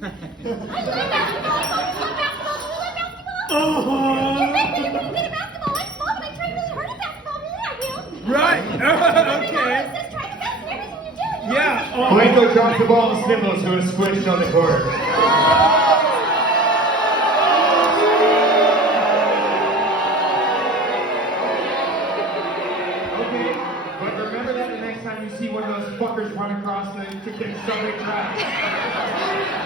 I love basketball. I love basketball. Do you like basketball? Uh-huh. Yes, I'm really, really good at basketball. I'm small, but I train really hard at basketball. Really, I will. Right. Every Okay. mom says try your best in everything you do. You know? Yeah. Michael drops the ball and Sniffles, who is squished on the court. Okay, but remember that the next time you see one of those fuckers run across the subway track.